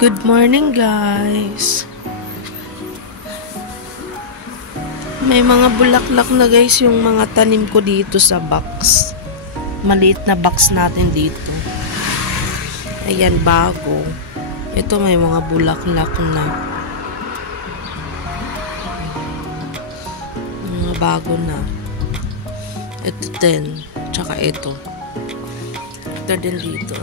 Good morning, guys. May mga bulaklak na, guys, yung mga tanim ko dito sa box. Maliit na box natin dito. Ayan, bago. Ito may mga bulaklak na. Mga bago na. Ito din. Tsaka ito. Ito din dito.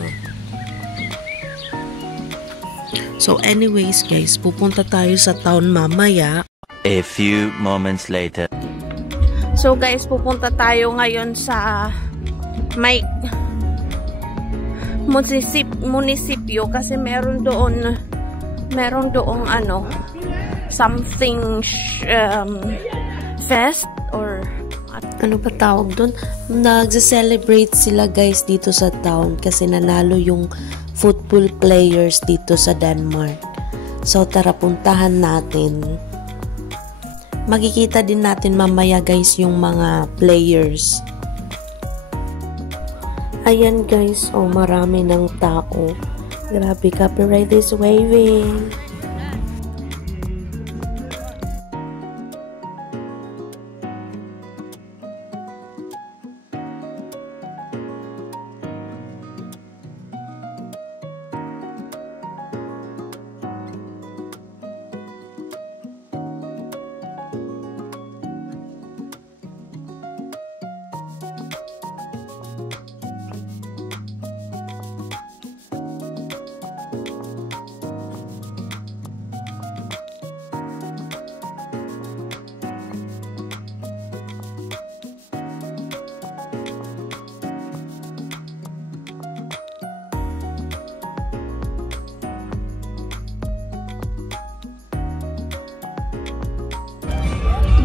So anyways, guys, pupunta tayo sa town mamaya. A few moments later. So guys, pupunta tayo ngayon sa may munisipyo kasi meron doon ano, something fest or ano ba tawag doon? Nagse-celebrate sila, guys, dito sa town kasi nanalo yung football players dito sa Denmark. So tara, puntahan natin. Makikita din natin mamaya, guys, yung mga players. Ayan, guys, oh, marami ng tao. Grabe, copyright is waving.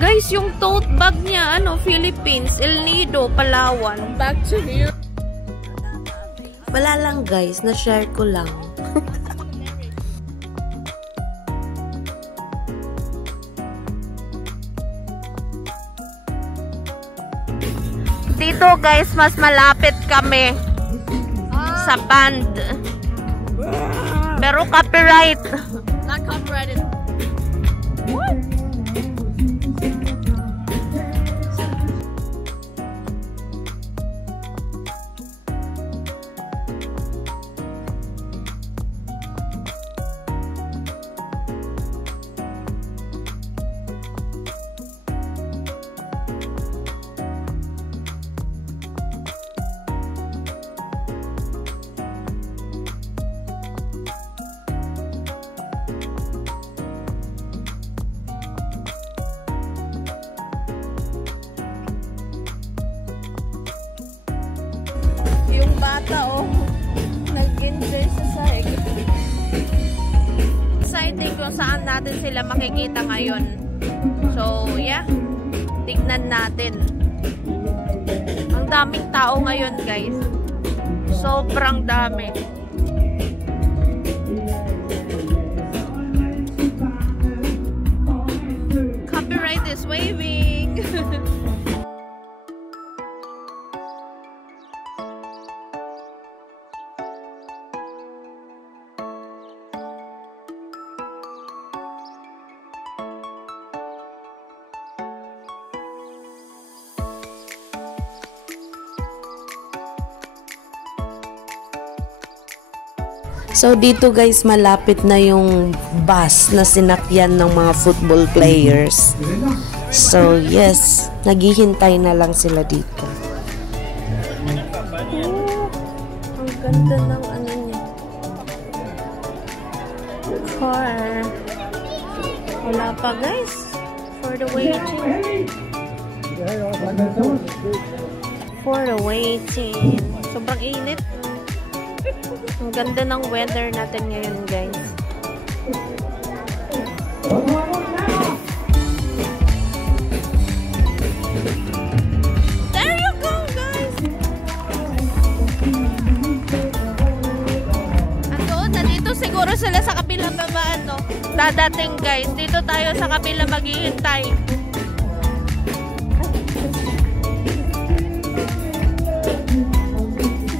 Guys, yung tote bag niya, ano, Philippines, El Nido, Palawan. Back to you. Wala lang, guys. Na-share ko lang. Dito, guys, mas malapit kami sa band. Pero copyright. Not copyrighted. What? Yung bata, oh, nag-enjoy sa sahig. Exciting kung saan natin sila makikita ngayon. So, yeah. Tignan natin. Ang daming tao ngayon, guys. Sobrang dami. Copyright is waving. So dito, guys, malapit na yung bus na sinakyan ng mga football players. So yes, naghihintay na lang sila dito. Oh, ang ganda ng ano niya. Car. Wala pa, guys. For the waiting. For the waiting. Sobrang init. Ang ganda ng weather natin ngayon, guys. There you go, guys! Nandito siguro sila sa kabilang babaan, no? Dadating, guys. Dito tayo sa kabila maghihintay.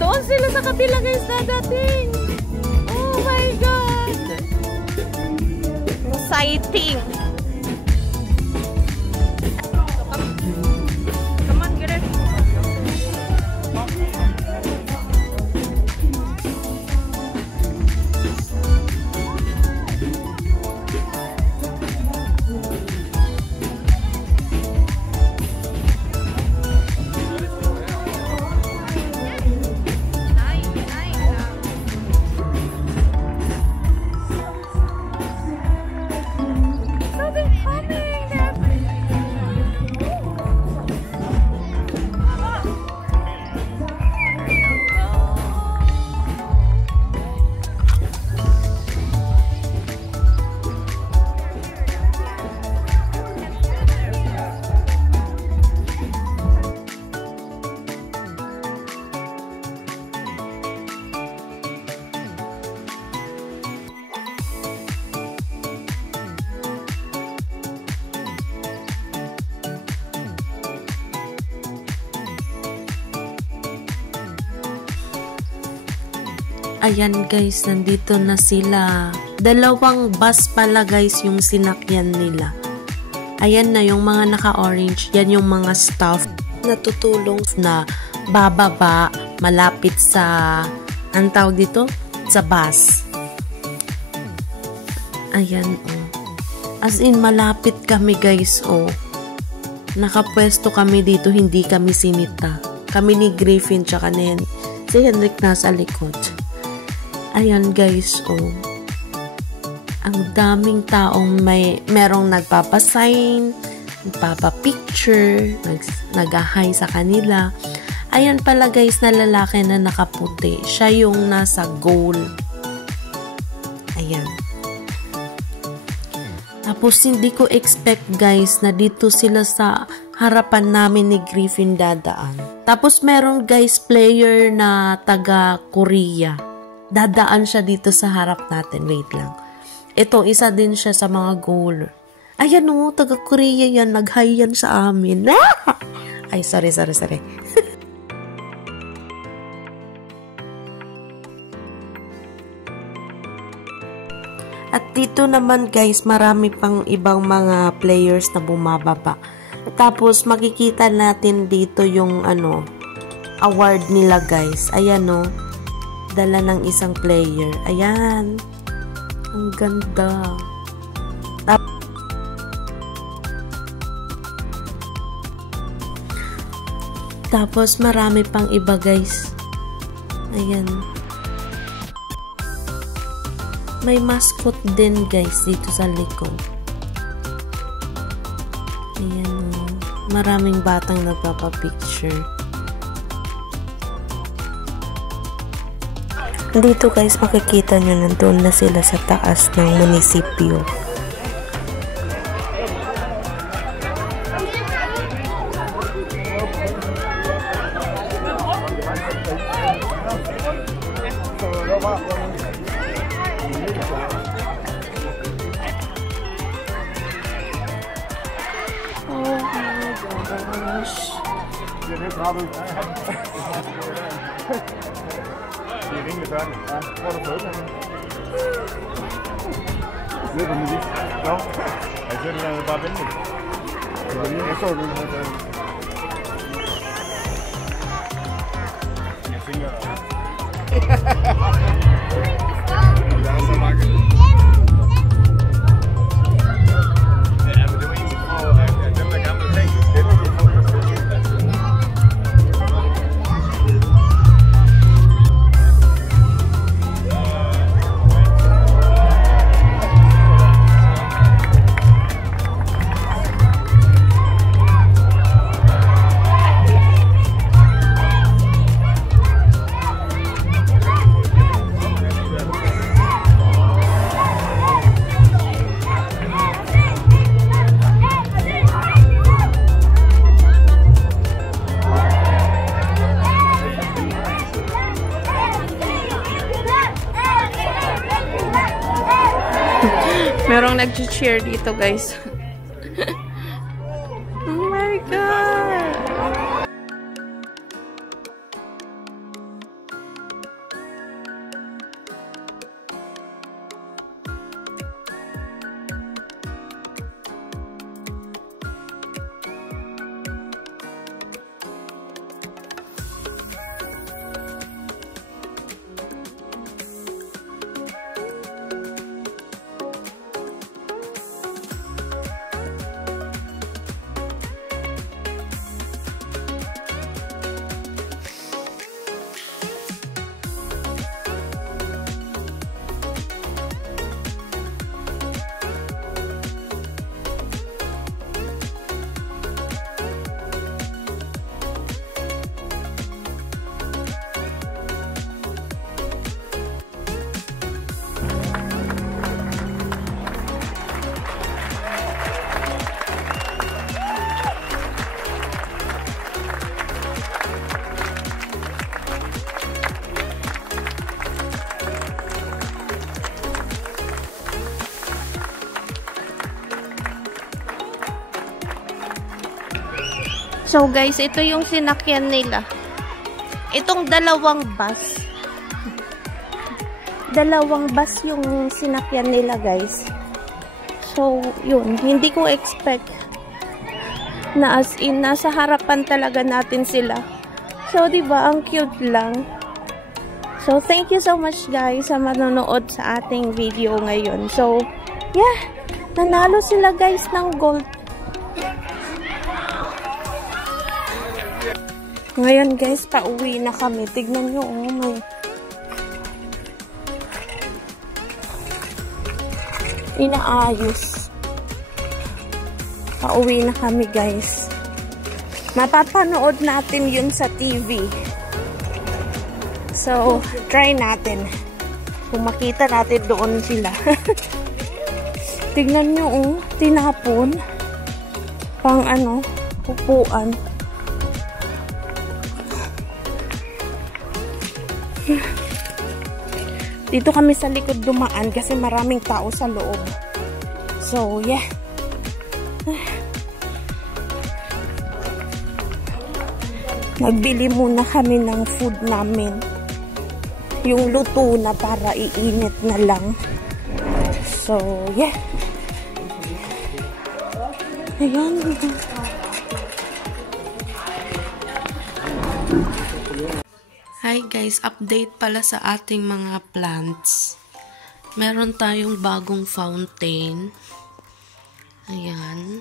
Doon sila sa kabila, guys, dadating. Oh my God! exciting. Come on, get it. Ayan guys, nandito na sila. Dalawang bus pala guys yung sinakyan nila. Ayan na yung mga naka-orange. Yan yung mga staff na tutulong na bababa malapit sa, ang tawag dito? Sa bus. Ayan oh. As in, malapit kami guys oh. Nakapwesto kami dito, hindi kami sinita. Kami ni Griffin tsaka ni si Henrik nasa likod. Ayan guys, oh. Ang daming taong merong nagpapasign, nagpapapicture, nag-hi sa kanila. Ayan pala guys na lalaki na nakaputi. Siya yung nasa goal. Ayan. Tapos hindi ko expect guys na dito sila sa harapan namin ni Griffin dadaan. Tapos meron guys player na taga Korea. Dadaan siya dito sa harap natin. Wait lang. Ito, isa din siya sa mga goaler. Ayan o, taga-Korea yan. Nag-hi yan sa amin. Ay, sorry. At dito naman guys, marami pang ibang mga players na bumababa. Tapos, makikita natin dito yung award nila guys. Ayan o. Dala ng isang player. Ayan. Ang ganda. Tapos marami pang iba guys. Ayan. May mascot din guys dito sa likod. Ayan. Maraming batang nagpapapicture. Dito guys, makikita nyo nandun na sila sa taas ng munisipyo. Oh my gosh. Det er rimelig færdigt. Ja, hvor er du fået den? Lidt af musik. Nå, jeg synes, den er bare venlig. Jeg så den her dag. Jeg tænker... Der er så mange. Ja, men det var egentlig for, at dem, der gerne vil have det stemme, de får det stemme. Merong nag-cheer dito, guys. Oh my God! So guys, ito yung sinakyan nila. Itong dalawang bus. Dalawang bus yung sinakyan nila guys. So, yun. Hindi ko expect na as in, nasa harapan talaga natin sila. So, diba, ang cute lang. So, thank you so much guys sa manonood sa ating video ngayon. So, yeah. Nanalo sila guys ng gold. Ngayon guys, pauwi na kami. Tignan nyo, oh my. Inaayos. Pauwi na kami guys. Mapapanood natin yun sa TV. So, try natin. Kung makita natin doon sila. Tignan nyo, oh. Tinapon. Pang ano, upuan. Dito kami sa likod dumaan kasi maraming tao sa loob. So, yeah. Nagbili muna kami ng food namin. Yung luto na para iinit na lang. So, yeah. Ayan. Hi guys, update pala sa ating mga plants. Meron tayong bagong fountain. Ayan.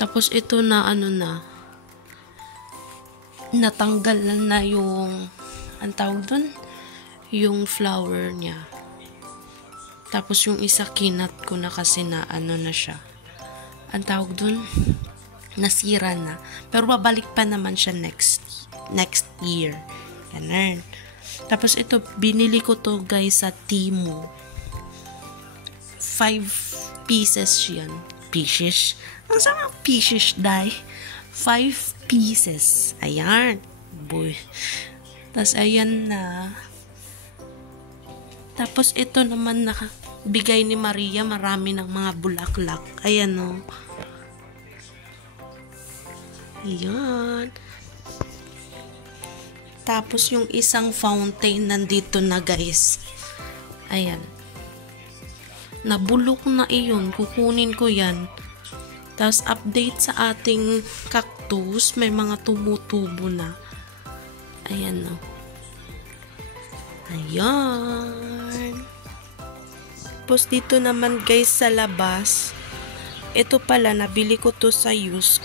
Tapos ito na ano na. Natanggal na yung ang tawag dun? Yung flower niya. Tapos yung isa kinat ko na kasi na ano na siya. Ang tawag dun? Nasira na. Pero babalik pa naman siya next year. Ganun. Tapos ito, binili ko to guys sa Temu. 5 pieces yan. Pieces? Ang sama pieces, dai. 5 pieces. Ayan. Boy. Tapos ayan na. Tapos ito naman bigay ni Maria, marami ng mga bulaklak. Ayan o. Ayan. Tapos yung isang fountain nandito na guys. Ayan. Nabulok na iyon. Kukunin ko yan. Tapos update sa ating cactus. May mga tumutubo na. Ayan o. Ayan. Tapos dito naman guys sa labas. Ito pala, nabili ko to sa Yusk.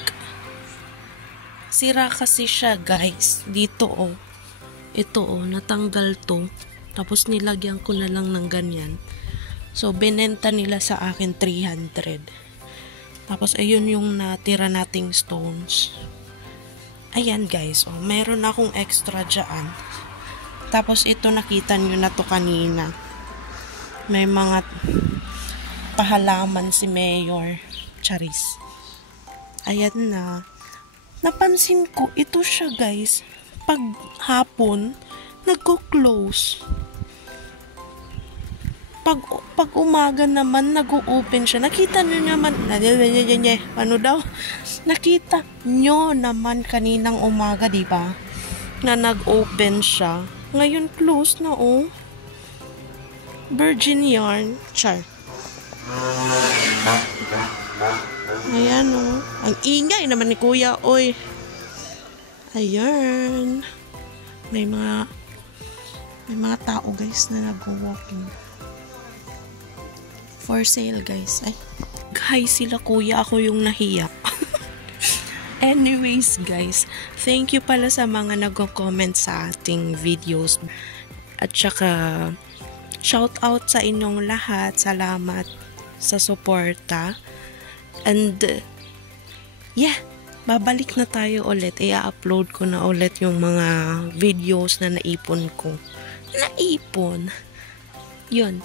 Sira kasi siya guys. Dito oh. Ito oh, natanggal to. Tapos nilagyan ko na lang ng ganyan. So, binenta nila sa akin 300. Tapos, ayun yung natira nating stones. Ayan guys, oh, meron akong extra dyan. Tapos, ito nakita nyo na to kanina. May mga pahalaman si Mayor. Charis. Ayan na. Napansin ko, ito siya guys. Pag hapon, nagko-close. Pag umaga naman, nag-open siya. Nakita nyo naman, ano daw? Nakita nyo naman kaninang umaga, di ba? Na nag-open siya. Ngayon, close na, oh. Virgin yarn. Char. Ayan, oh. Ang ingay naman ni Kuya, oy. Ayan. May mga tao guys na nag-walking. For sale guys. Ay. Hi sila kuya. Ako yung nahiya. Anyways guys. Thank you pala sa mga nag-comment sa ating videos. At saka shout out sa inyong lahat. Salamat sa suporta. And yeah. Babalik na tayo ulit. I-upload ko na ulit yung mga videos na naipon ko. Naipon? Yun.